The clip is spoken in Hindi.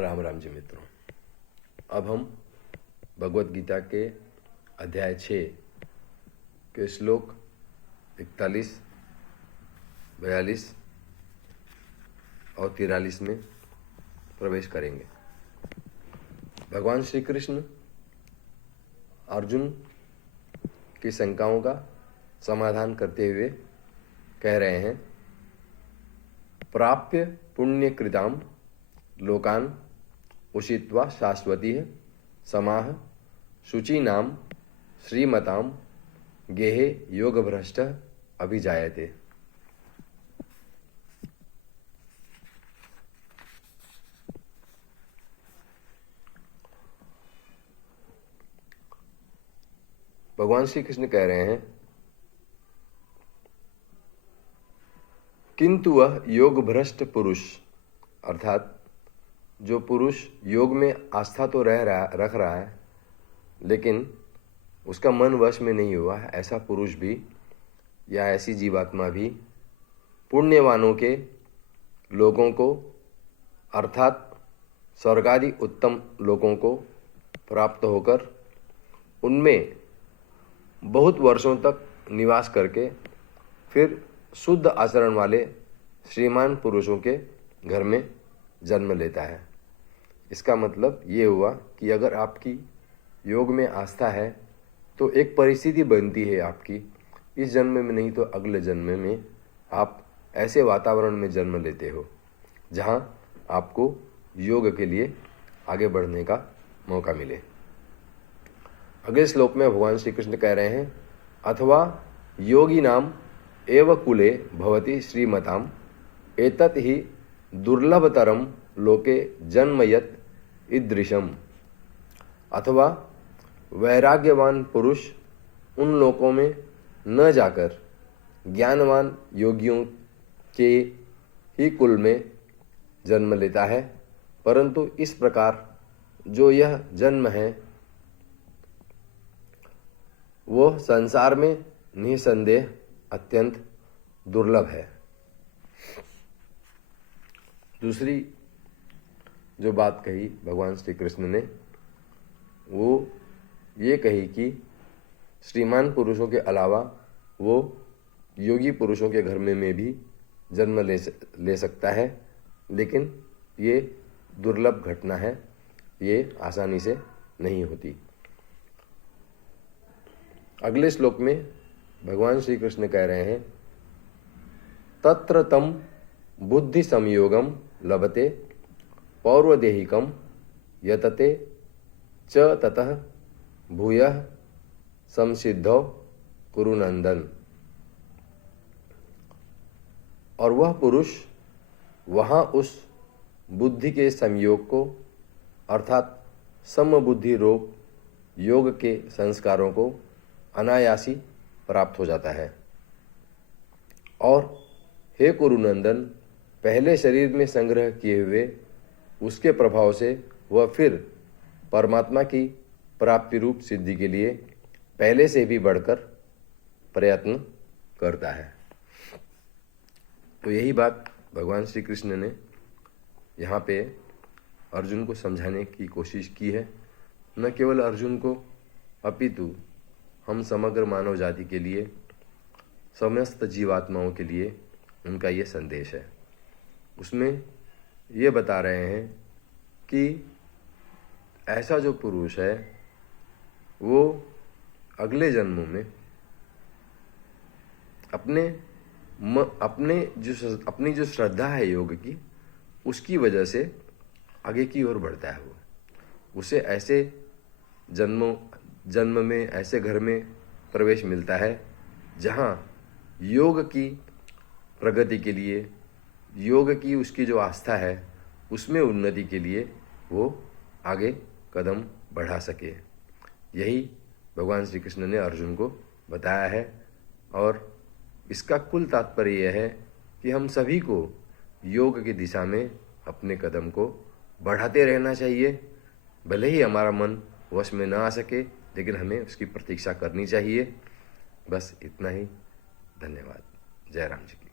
राम राम जी मित्रों, अब हम भगवत गीता के अध्याय 6 के श्लोक 41, 42 और 43 में प्रवेश करेंगे। भगवान श्री कृष्ण अर्जुन की शंकाओं का समाधान करते हुए कह रहे हैं, प्राप्य पुण्य कृताम लोकान उषित्वा शाश्वती समाह शुचीनाम श्रीमताम गेहे योग भ्रष्ट अभिजायते। भगवान श्री कृष्ण कह रहे हैं, किंतु वह योग भ्रष्ट पुरुष, अर्थात जो पुरुष योग में आस्था तो रख रहा है लेकिन उसका मन वश में नहीं हुआ है, ऐसा पुरुष भी या ऐसी जीवात्मा भी पुण्यवानों के लोगों को अर्थात स्वर्गादि उत्तम लोगों को प्राप्त होकर उनमें बहुत वर्षों तक निवास करके फिर शुद्ध आचरण वाले श्रीमान पुरुषों के घर में जन्म लेता है। इसका मतलब ये हुआ कि अगर आपकी योग में आस्था है तो एक परिस्थिति बनती है आपकी, इस जन्म में नहीं तो अगले जन्म में आप ऐसे वातावरण में जन्म लेते हो जहाँ आपको योग के लिए आगे बढ़ने का मौका मिले। अगले श्लोक में भगवान श्री कृष्ण कह रहे हैं, अथवा योगी नाम एव कुले भवति श्रीमताम एतत् ही दुर्लभतरम लोके जन्मयत ईदृशम। अथवा वैराग्यवान पुरुष उन लोकों में न जाकर ज्ञानवान योगियों के ही कुल में जन्म लेता है, परंतु इस प्रकार जो यह जन्म है वो संसार में निसंदेह अत्यंत दुर्लभ है। दूसरी जो बात कही भगवान श्री कृष्ण ने वो ये कही कि श्रीमान पुरुषों के अलावा वो योगी पुरुषों के घर में भी जन्म ले सकता है, लेकिन ये दुर्लभ घटना है, ये आसानी से नहीं होती। अगले श्लोक में भगवान श्री कृष्ण कह रहे हैं, तत्र तम बुद्धि संयोगम लभते पौर्वदेहिकम यतते च ततः भूयः संसिद्धौ कुरुनंदन। और वह पुरुष वहाँ उस बुद्धि के संयोग को अर्थात समबुद्धि रूप योग के संस्कारों को अनायासी प्राप्त हो जाता है। और हे कुरुनंदन, पहले शरीर में संग्रह किए हुए उसके प्रभाव से वह फिर परमात्मा की प्राप्ति रूप सिद्धि के लिए पहले से भी बढ़कर प्रयत्न करता है। तो यही बात भगवान श्री कृष्ण ने यहाँ पे अर्जुन को समझाने की कोशिश की है। न केवल अर्जुन को अपितु हम समग्र मानव जाति के लिए, समस्त जीवात्माओं के लिए उनका ये संदेश है। उसमें ये बता रहे हैं कि ऐसा जो पुरुष है वो अगले जन्मों में अपनी जो श्रद्धा है योग की, उसकी वजह से आगे की ओर बढ़ता है। वो उसे ऐसे जन्म में ऐसे घर में प्रवेश मिलता है जहाँ योग की प्रगति के लिए, योग की उसकी जो आस्था है उसमें उन्नति के लिए वो आगे कदम बढ़ा सके। यही भगवान श्री कृष्ण ने अर्जुन को बताया है। और इसका कुल तात्पर्य यह है कि हम सभी को योग की दिशा में अपने कदम को बढ़ाते रहना चाहिए। भले ही हमारा मन वश में ना आ सके, लेकिन हमें उसकी प्रतीक्षा करनी चाहिए। बस इतना ही। धन्यवाद। जय राम जी की।